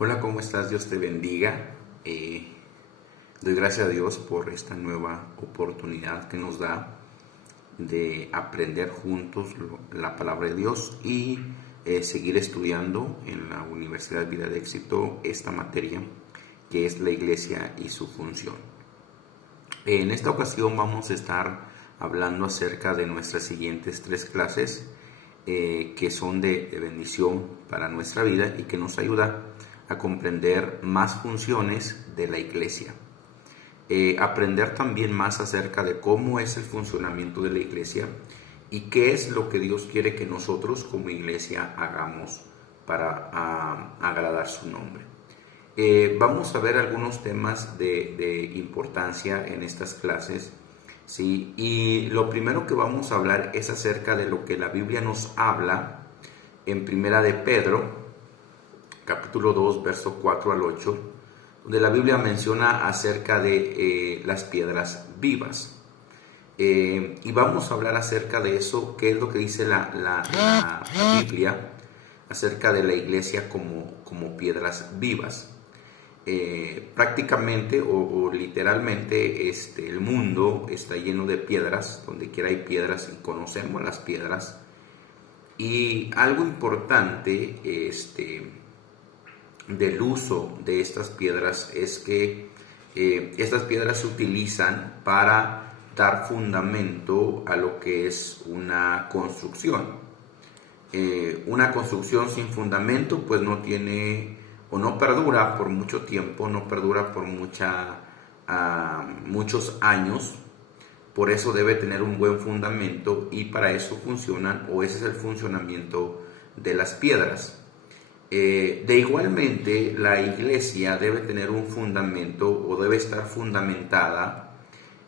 Hola, ¿cómo estás? Dios te bendiga. Doy gracias a Dios por esta nueva oportunidad que nos da de aprender juntos la palabra de Dios y seguir estudiando en la Universidad Vida de Éxito esta materia que es la iglesia y su función. En esta ocasión vamos a estar hablando acerca de nuestras siguientes 3 clases que son de bendición para nuestra vida y que nos ayuda a comprender más funciones de la iglesia. Aprender también más acerca de cómo es el funcionamiento de la iglesia y qué es lo que Dios quiere que nosotros como iglesia hagamos para agradar su nombre. Vamos a ver algunos temas de importancia en estas clases, ¿sí? Y lo primero que vamos a hablar es acerca de lo que la Biblia nos habla en Primera de Pedro, capítulo 2, verso 4 al 8, donde la Biblia menciona acerca de las piedras vivas. Y vamos a hablar acerca de eso, qué es lo que dice la Biblia acerca de la iglesia como piedras vivas. Prácticamente o literalmente el mundo está lleno de piedras, donde quiera hay piedras y conocemos las piedras. Y algo importante del uso de estas piedras es que estas piedras se utilizan para dar fundamento a lo que es una construcción. Una construcción sin fundamento pues no tiene o no perdura por mucho tiempo, no perdura por muchos años. Por eso debe tener un buen fundamento y para eso funcionan, o ese es el funcionamiento de las piedras. De igualmente, la iglesia debe tener un fundamento o debe estar fundamentada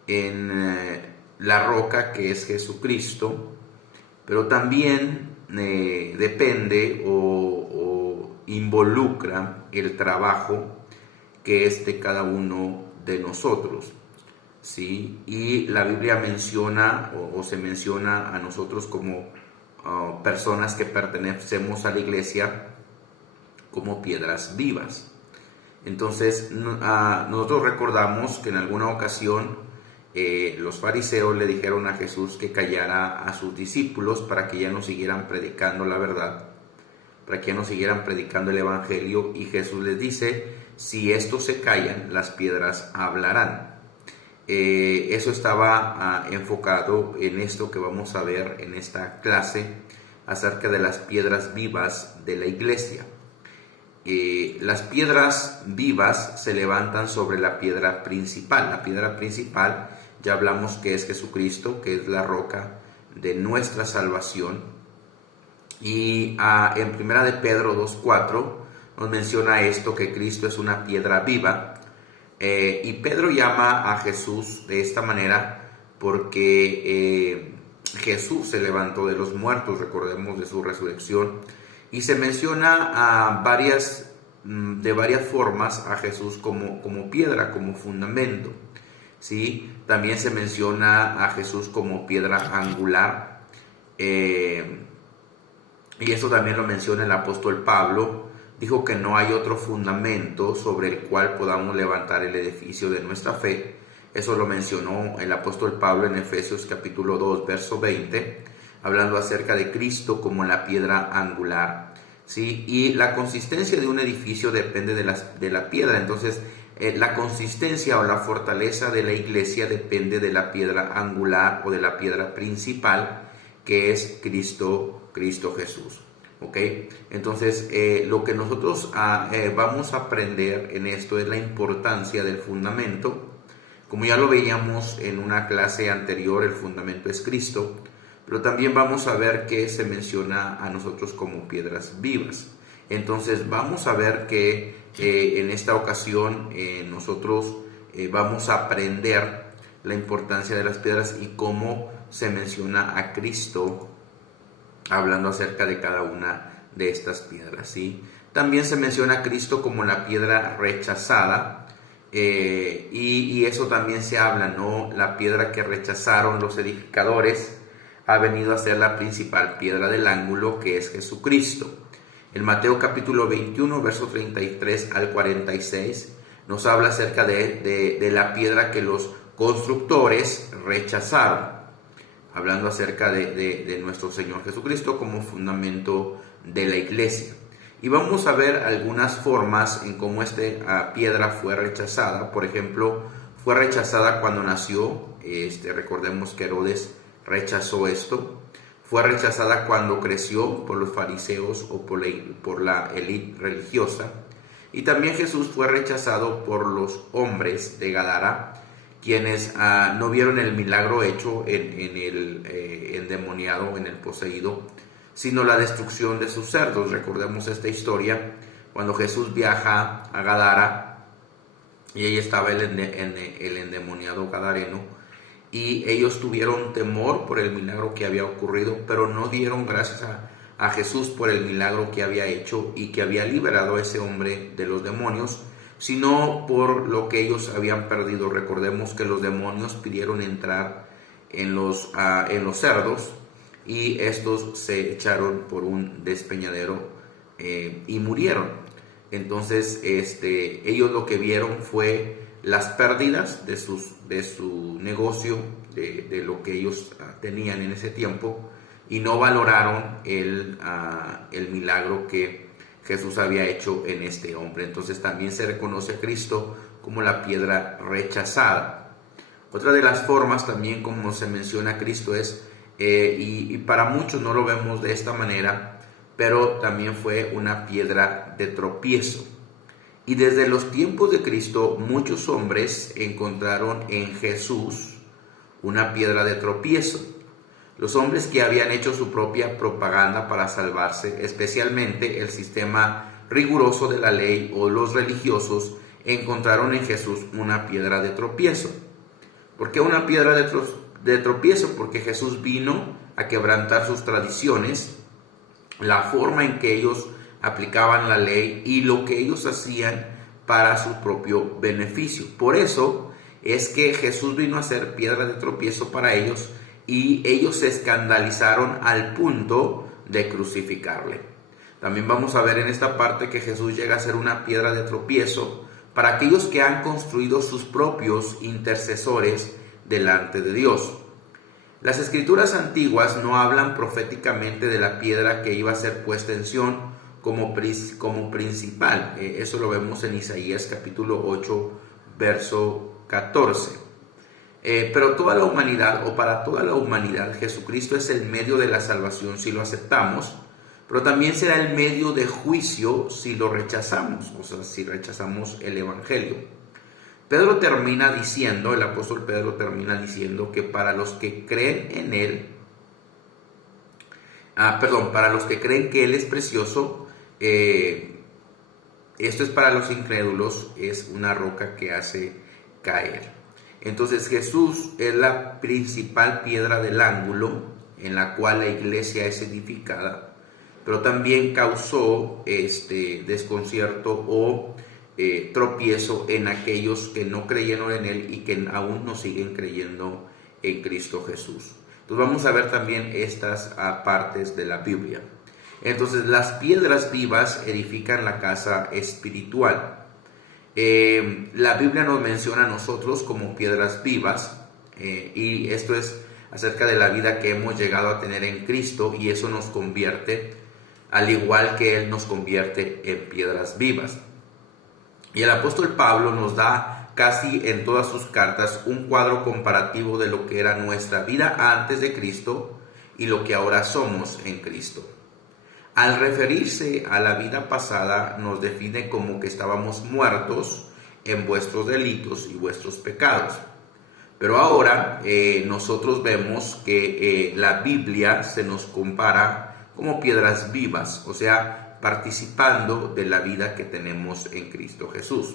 en la roca que es Jesucristo, pero también depende o involucra el trabajo que es de cada uno de nosotros, ¿sí? Y la Biblia menciona o se menciona a nosotros como personas que pertenecemos a la iglesia como piedras vivas. Entonces nosotros recordamos que en alguna ocasión los fariseos le dijeron a Jesús que callara a sus discípulos para que ya no siguieran predicando la verdad, para que ya no siguieran predicando el evangelio, y Jesús les dice: si estos se callan, las piedras hablarán. Eso estaba enfocado en esto que vamos a ver en esta clase acerca de las piedras vivas de la iglesia. Las piedras vivas se levantan sobre la piedra principal. La piedra principal, ya hablamos que es Jesucristo, que es la roca de nuestra salvación. Y en Primera de Pedro 2:4 nos menciona esto, que Cristo es una piedra viva. Y Pedro llama a Jesús de esta manera porque Jesús se levantó de los muertos, recordemos de su resurrección. Y se menciona de varias formas a Jesús como piedra, como fundamento, ¿sí? También se menciona a Jesús como piedra angular. Y eso también lo menciona el apóstol Pablo. Dijo que no hay otro fundamento sobre el cual podamos levantar el edificio de nuestra fe. Eso lo mencionó el apóstol Pablo en Efesios capítulo 2, verso 20. Hablando acerca de Cristo como la piedra angular, ¿sí? Y la consistencia de un edificio depende de la piedra. Entonces, la consistencia o la fortaleza de la iglesia depende de la piedra angular o de la piedra principal, que es Cristo Jesús. ¿Ok? Entonces, lo que nosotros vamos a aprender en esto es la importancia del fundamento. Como ya lo veíamos en una clase anterior, el fundamento es Cristo. Pero también vamos a ver que se menciona a nosotros como piedras vivas. Entonces vamos a ver que en esta ocasión nosotros vamos a aprender la importancia de las piedras y cómo se menciona a Cristo hablando acerca de cada una de estas piedras, ¿sí? También se menciona a Cristo como la piedra rechazada. Y eso también se habla, ¿no? La piedra que rechazaron los edificadores ha venido a ser la principal piedra del ángulo, que es Jesucristo. En Mateo capítulo 21, verso 33 al 46, nos habla acerca de la piedra que los constructores rechazaron, hablando acerca de nuestro Señor Jesucristo como fundamento de la iglesia. Y vamos a ver algunas formas en cómo esta piedra fue rechazada. Por ejemplo, fue rechazada cuando nació. Recordemos que Herodes rechazó esto. Fue rechazada cuando creció por los fariseos o por la élite religiosa. Y también Jesús fue rechazado por los hombres de Gadara, quienes no vieron el milagro hecho en el endemoniado, en el poseído, sino la destrucción de sus cerdos. Recordemos esta historia cuando Jesús viaja a Gadara y ahí estaba el endemoniado gadareno, y ellos tuvieron temor por el milagro que había ocurrido, pero no dieron gracias a Jesús por el milagro que había hecho y que había liberado a ese hombre de los demonios, sino por lo que ellos habían perdido. Recordemos que los demonios pidieron entrar en los cerdos, y estos se echaron por un despeñadero y murieron. Entonces ellos lo que vieron fue las pérdidas de su negocio, de lo que ellos tenían en ese tiempo, y no valoraron el milagro que Jesús había hecho en este hombre. Entonces también se reconoce a Cristo como la piedra rechazada. Otra de las formas también como se menciona a Cristo es, y para muchos no lo vemos de esta manera, pero también fue una piedra de tropiezo. Y desde los tiempos de Cristo muchos hombres encontraron en Jesús una piedra de tropiezo. Los hombres que habían hecho su propia propaganda para salvarse, especialmente el sistema riguroso de la ley o los religiosos, encontraron en Jesús una piedra de tropiezo. ¿Por qué una piedra de tropiezo? Porque Jesús vino a quebrantar sus tradiciones, la forma en que ellos aplicaban la ley y lo que ellos hacían para su propio beneficio. Por eso es que Jesús vino a ser piedra de tropiezo para ellos, y ellos se escandalizaron al punto de crucificarle. También vamos a ver en esta parte que Jesús llega a ser una piedra de tropiezo para aquellos que han construido sus propios intercesores delante de Dios. Las escrituras antiguas no hablan proféticamente de la piedra que iba a ser puesta en Sión como principal. Eso lo vemos en Isaías capítulo 8, verso 14. Pero toda la humanidad, o para toda la humanidad, Jesucristo es el medio de la salvación si lo aceptamos, pero también será el medio de juicio si lo rechazamos, o sea, si rechazamos el Evangelio. El apóstol Pedro termina diciendo que para los que creen en Él, para los que creen que Él es precioso, esto es para los incrédulos, es una roca que hace caer. Entonces Jesús es la principal piedra del ángulo en la cual la iglesia es edificada, pero también causó desconcierto o tropiezo en aquellos que no creyeron en Él y que aún no siguen creyendo en Cristo Jesús. Entonces vamos a ver también estas partes de la Biblia. Entonces las piedras vivas edifican la casa espiritual. La Biblia nos menciona a nosotros como piedras vivas, y esto es acerca de la vida que hemos llegado a tener en Cristo, y eso nos convierte, al igual que Él nos convierte en piedras vivas. Y el apóstol Pablo nos da casi en todas sus cartas un cuadro comparativo de lo que era nuestra vida antes de Cristo y lo que ahora somos en Cristo. Al referirse a la vida pasada, nos define como que estábamos muertos en vuestros delitos y vuestros pecados. Pero ahora nosotros vemos que la Biblia se nos compara como piedras vivas, o sea, participando de la vida que tenemos en Cristo Jesús.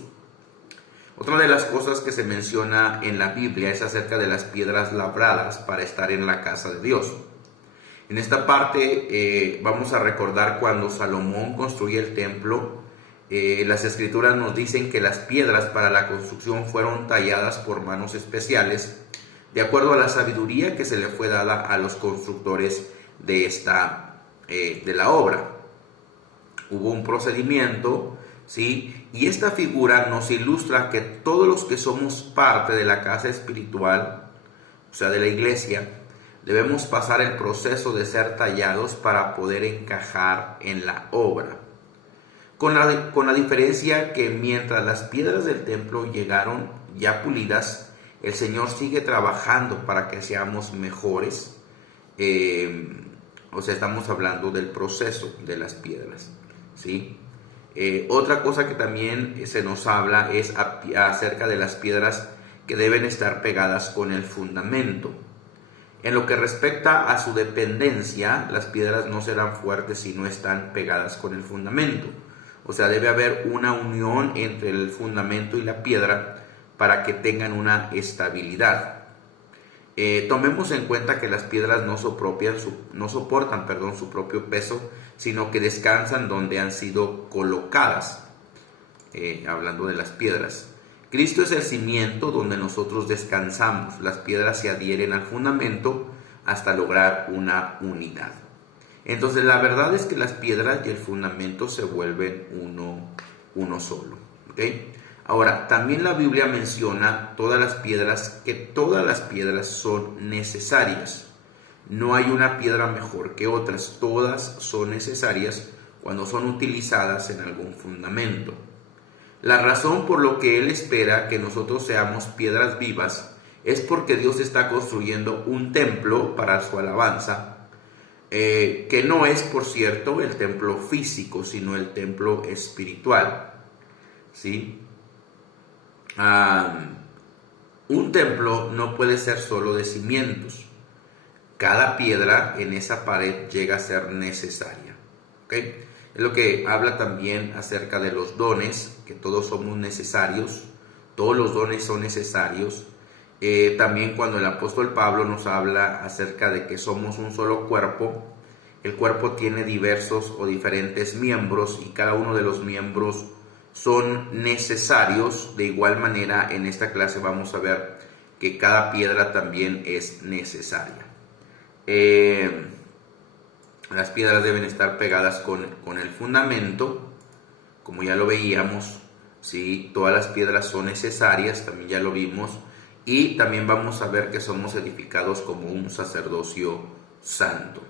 Otra de las cosas que se menciona en la Biblia es acerca de las piedras labradas para estar en la casa de Dios. En esta parte vamos a recordar cuando Salomón construye el templo. Las escrituras nos dicen que las piedras para la construcción fueron talladas por manos especiales, de acuerdo a la sabiduría que se le fue dada a los constructores de la obra. hubo un procedimiento, ¿sí? Y esta figura nos ilustra que todos los que somos parte de la casa espiritual, o sea, de la iglesia, debemos pasar el proceso de ser tallados para poder encajar en la obra. Con la diferencia que mientras las piedras del templo llegaron ya pulidas, el Señor sigue trabajando para que seamos mejores. O sea, estamos hablando del proceso de las piedras, ¿sí? Otra cosa que también se nos habla es acerca de las piedras que deben estar pegadas con el fundamento. En lo que respecta a su dependencia, las piedras no serán fuertes si no están pegadas con el fundamento. O sea, debe haber una unión entre el fundamento y la piedra para que tengan una estabilidad. Tomemos en cuenta que las piedras no soportan su propio peso, sino que descansan donde han sido colocadas. Hablando de las piedras. Cristo es el cimiento donde nosotros descansamos. Las piedras se adhieren al fundamento hasta lograr una unidad. Entonces la verdad es que las piedras y el fundamento se vuelven uno solo. ¿Okay? Ahora, también la Biblia menciona que todas las piedras son necesarias. No hay una piedra mejor que otras. Todas son necesarias cuando son utilizadas en algún fundamento. La razón por lo que Él espera que nosotros seamos piedras vivas es porque Dios está construyendo un templo para su alabanza, que no es, por cierto, el templo físico, sino el templo espiritual, ¿sí? Un templo no puede ser solo de cimientos. Cada piedra en esa pared llega a ser necesaria, ¿okay? Es lo que habla también acerca de los dones, que todos somos necesarios, todos los dones son necesarios. También cuando el apóstol Pablo nos habla acerca de que somos un solo cuerpo, el cuerpo tiene diversos o diferentes miembros y cada uno de los miembros son necesarios. De igual manera, en esta clase vamos a ver que cada piedra también es necesaria. Las piedras deben estar pegadas con el fundamento, como ya lo veíamos, ¿sí? Todas las piedras son necesarias, también ya lo vimos, y también vamos a ver que somos edificados como un sacerdocio santo,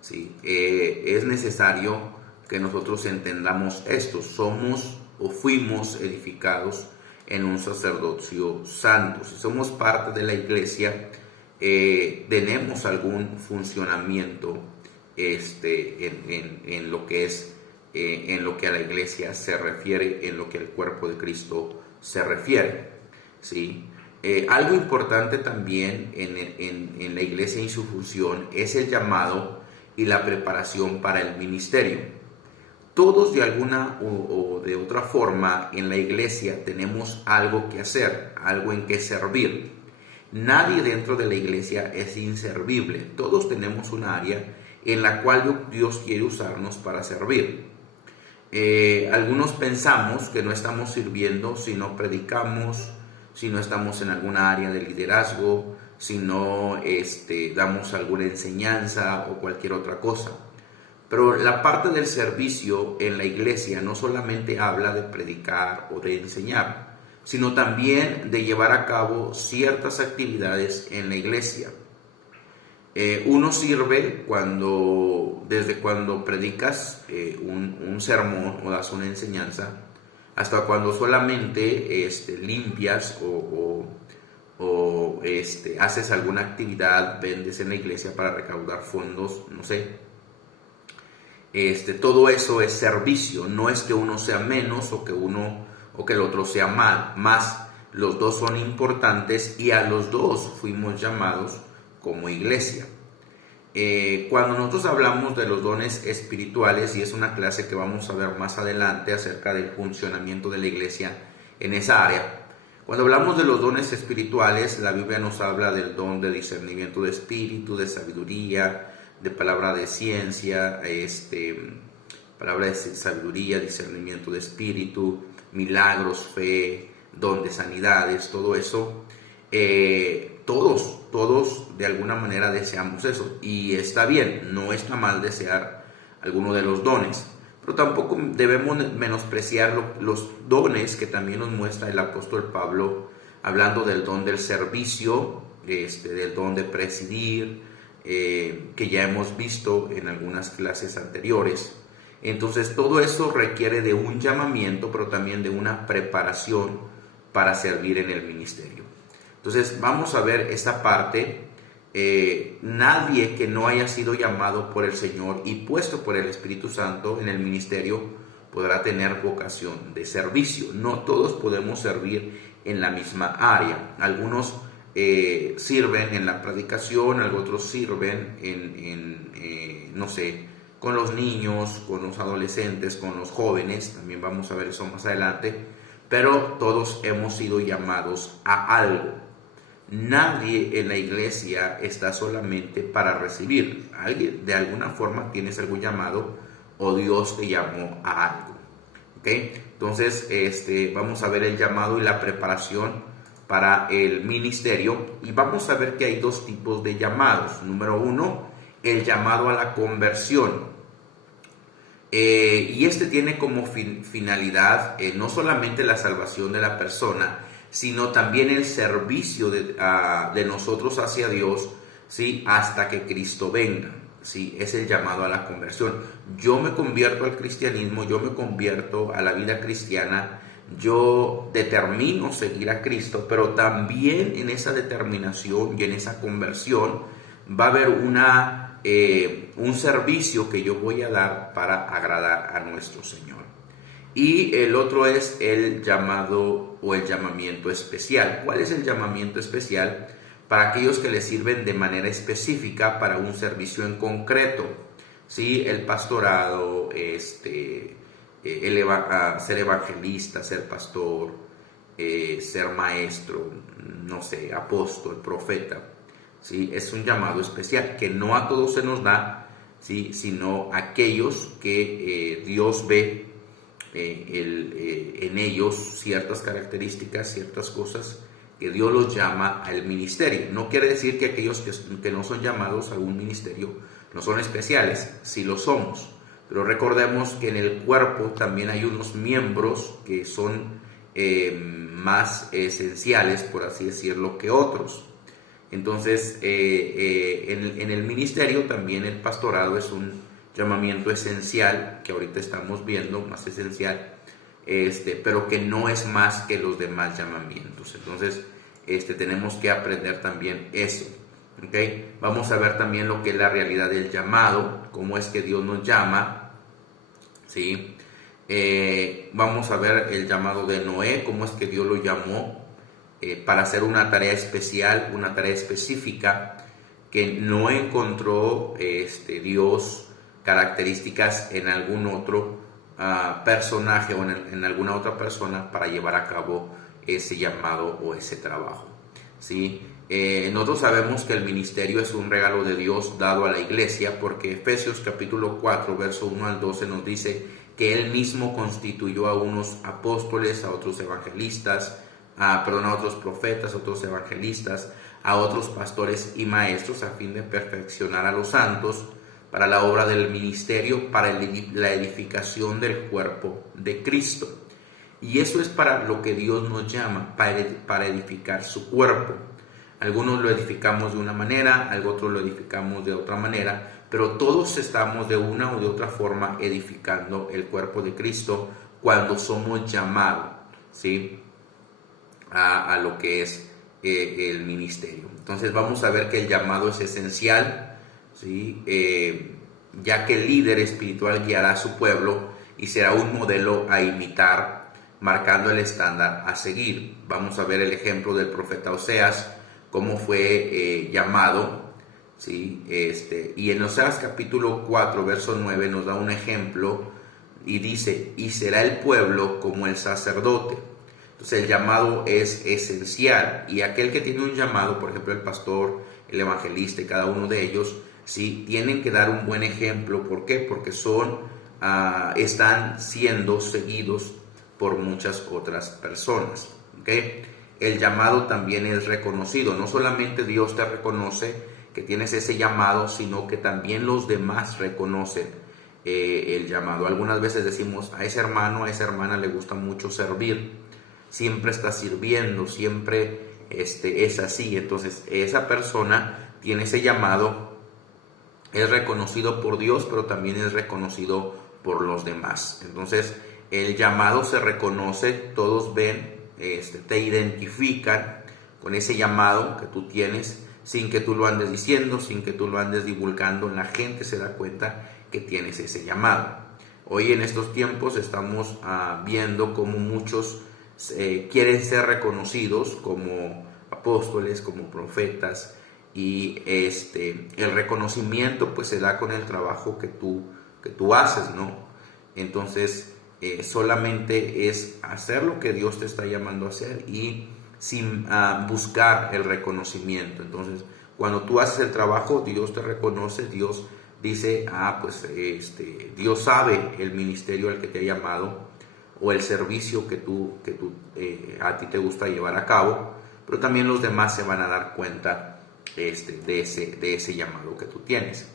¿sí? Es necesario que nosotros entendamos esto, somos o fuimos edificados en un sacerdocio santo. Si somos parte de la iglesia, tenemos algún funcionamiento en lo que es en lo que a la iglesia se refiere, en lo que al cuerpo de Cristo se refiere, ¿sí? Algo importante también en la iglesia y su función es el llamado y la preparación para el ministerio. Todos de alguna o de otra forma en la iglesia tenemos algo que hacer, algo en que servir. Nadie dentro de la iglesia es inservible. Todos tenemos un área en la cual Dios quiere usarnos para servir. Algunos pensamos que no estamos sirviendo si no predicamos, si no estamos en alguna área de liderazgo, si no damos alguna enseñanza o cualquier otra cosa. Pero la parte del servicio en la iglesia no solamente habla de predicar o de enseñar, sino también de llevar a cabo ciertas actividades en la iglesia. Uno sirve desde cuando predicas un sermón o das una enseñanza, hasta cuando solamente limpias o haces alguna actividad, vendes en la iglesia para recaudar fondos, no sé. Todo eso es servicio, no es que uno sea menos o que el otro sea más. Los dos son importantes y a los dos fuimos llamados como iglesia. Cuando nosotros hablamos de los dones espirituales, y es una clase que vamos a ver más adelante acerca del funcionamiento de la iglesia en esa área, cuando hablamos de los dones espirituales, la Biblia nos habla del don de discernimiento de espíritu, de sabiduría, de palabra de ciencia, palabra de sabiduría, discernimiento de espíritu, milagros, fe, don de sanidades, todo eso. Todos de alguna manera deseamos eso, y está bien, no está mal desear alguno de los dones, pero tampoco debemos menospreciar los dones que también nos muestra el apóstol Pablo, hablando del don del servicio, del don de presidir, que ya hemos visto en algunas clases anteriores. Entonces todo eso requiere de un llamamiento, pero también de una preparación para servir en el ministerio. Entonces vamos a ver esa parte. Nadie que no haya sido llamado por el Señor y puesto por el Espíritu Santo en el ministerio podrá tener vocación de servicio. No todos podemos servir en la misma área. Algunos sirven en la predicación, otros sirven no sé, con los niños, con los adolescentes, con los jóvenes. También vamos a ver eso más adelante. Pero todos hemos sido llamados a algo. Nadie en la iglesia está solamente para recibir. Alguien, de alguna forma tienes algún llamado o Dios te llamó a algo. ¿Okay? Entonces, vamos a ver el llamado y la preparación para el ministerio. Y vamos a ver que hay dos tipos de llamados. Número uno, el llamado a la conversión. Y tiene como finalidad no solamente la salvación de la persona, sino también el servicio de nosotros hacia Dios, ¿sí? Hasta que Cristo venga, ¿sí? Es el llamado a la conversión. Yo me convierto al cristianismo, yo me convierto a la vida cristiana, yo determino seguir a Cristo, pero también en esa determinación y en esa conversión va a haber un servicio que yo voy a dar para agradar a nuestro Señor. Y el otro es el llamado o el llamamiento especial. ¿Cuál es el llamamiento especial? Para aquellos que les sirven de manera específica para un servicio en concreto. ¿Sí? El pastorado, ser evangelista, ser pastor, ser maestro, no sé, apóstol, profeta. ¿Sí? Es un llamado especial que no a todos se nos da, ¿sí? Sino a aquellos que Dios ve en ellos ciertas características, ciertas cosas que Dios los llama al ministerio. No quiere decir que aquellos que no son llamados a un ministerio no son especiales, sí lo somos, pero recordemos que en el cuerpo también hay unos miembros que son más esenciales, por así decirlo, que otros. Entonces, en el ministerio también el pastorado es un llamamiento esencial, que ahorita estamos viendo, más esencial, pero que no es más que los demás llamamientos. Entonces, tenemos que aprender también eso. ¿Okay? Vamos a ver también lo que es la realidad del llamado, cómo es que Dios nos llama, ¿sí? Vamos a ver el llamado de Noé, cómo es que Dios lo llamó para hacer una tarea especial, una tarea específica, que no encontró Dios características en algún otro personaje o en alguna otra persona para llevar a cabo ese llamado o ese trabajo, ¿sí? Nosotros sabemos que el ministerio es un regalo de Dios dado a la iglesia, porque Efesios capítulo 4, verso 1 al 12 nos dice que Él mismo constituyó a unos apóstoles, a otros evangelistas, a otros profetas, a otros evangelistas, a otros pastores y maestros, a fin de perfeccionar a los santos para la obra del ministerio, para la edificación del cuerpo de Cristo. Y eso es para lo que Dios nos llama, para edificar su cuerpo. Algunos lo edificamos de una manera, otros lo edificamos de otra manera, pero todos estamos de una u de otra forma edificando el cuerpo de Cristo cuando somos llamados, ¿sí? a lo que es el ministerio. Entonces vamos a ver que el llamado es esencial, ¿sí? Ya que el líder espiritual guiará a su pueblo y será un modelo a imitar, marcando el estándar a seguir. Vamos a ver el ejemplo del profeta Oseas, cómo fue llamado, ¿sí? Y en Oseas capítulo 4, verso 9 nos da un ejemplo y dice: y será el pueblo como el sacerdote. Entonces el llamado es esencial, y aquel que tiene un llamado, por ejemplo el pastor, el evangelista y cada uno de ellos, ¿sí? Tienen que dar un buen ejemplo. ¿Por qué? Porque están siendo seguidos por muchas otras personas, ¿okay? El llamado también es reconocido. No solamente Dios te reconoce que tienes ese llamado, sino que también los demás reconocen el llamado. Algunas veces decimos, a ese hermano, a esa hermana le gusta mucho servir, siempre está sirviendo, siempre es así. Entonces esa persona tiene ese llamado, es reconocido por Dios, pero también es reconocido por los demás. Entonces el llamado se reconoce, todos ven, te identifican con ese llamado que tú tienes, sin que tú lo andes diciendo, sin que tú lo andes divulgando. La gente se da cuenta que tienes ese llamado. Hoy en estos tiempos estamos viendo cómo muchos quieren ser reconocidos como apóstoles, como profetas, y el reconocimiento pues se da con el trabajo que tú haces, ¿no? Entonces solamente es hacer lo que Dios te está llamando a hacer y sin buscar el reconocimiento. Entonces cuando tú haces el trabajo, Dios te reconoce, Dios dice, pues Dios sabe el ministerio al que te ha llamado o el servicio que a ti te gusta llevar a cabo, pero también los demás se van a dar cuenta de ese llamado que tú tienes.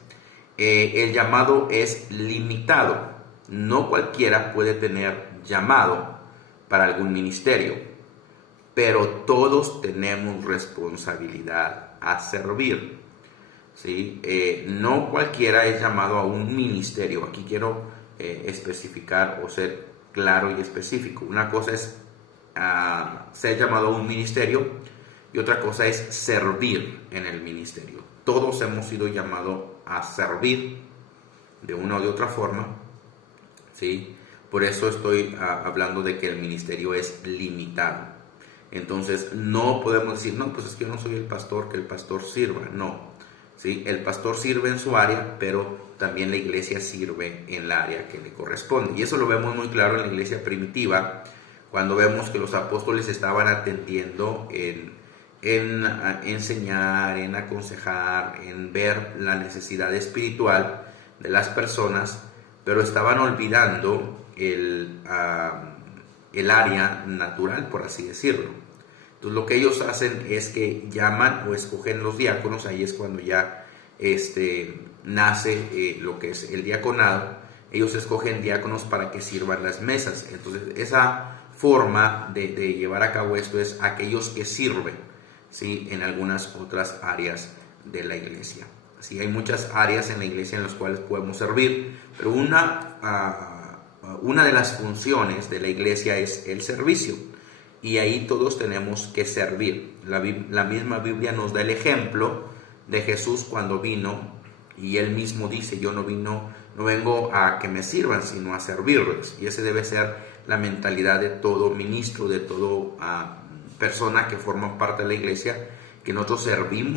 El llamado es limitado. No cualquiera puede tener llamado para algún ministerio, pero todos tenemos responsabilidad a servir, ¿sí? No cualquiera es llamado a un ministerio. Aquí quiero especificar o ser claro y específico. Una cosa es ser llamado a un ministerio y otra cosa es servir en el ministerio. Todos hemos sido llamados a servir de una o de otra forma, ¿sí? Por eso estoy hablando de que el ministerio es limitado. Entonces no podemos decir, no, pues es que yo no soy el pastor, que el pastor sirva. No, ¿sí? El pastor sirve en su área, pero también la iglesia sirve en la área que le corresponde. Y eso lo vemos muy claro en la iglesia primitiva, cuando vemos que los apóstoles estaban atendiendo en enseñar, en aconsejar, en ver la necesidad espiritual de las personas, pero estaban olvidando el área natural, por así decirlo. Entonces lo que ellos hacen es que llaman o escogen los diáconos. Ahí es cuando ya nace lo que es el diaconado. Ellos escogen diáconos para que sirvan las mesas. Entonces esa forma de llevar a cabo esto es aquellos que sirven, ¿sí? En algunas otras áreas de la iglesia. Sí, hay muchas áreas en la iglesia en las cuales podemos servir, pero una de las funciones de la iglesia es el servicio, y ahí todos tenemos que servir. La misma Biblia nos da el ejemplo de Jesús cuando vino, y él mismo dice, yo no vengo a que me sirvan, sino a servirles. Y ese debe ser la mentalidad de todo ministro, de todo persona que forma parte de la iglesia, que nosotros servimos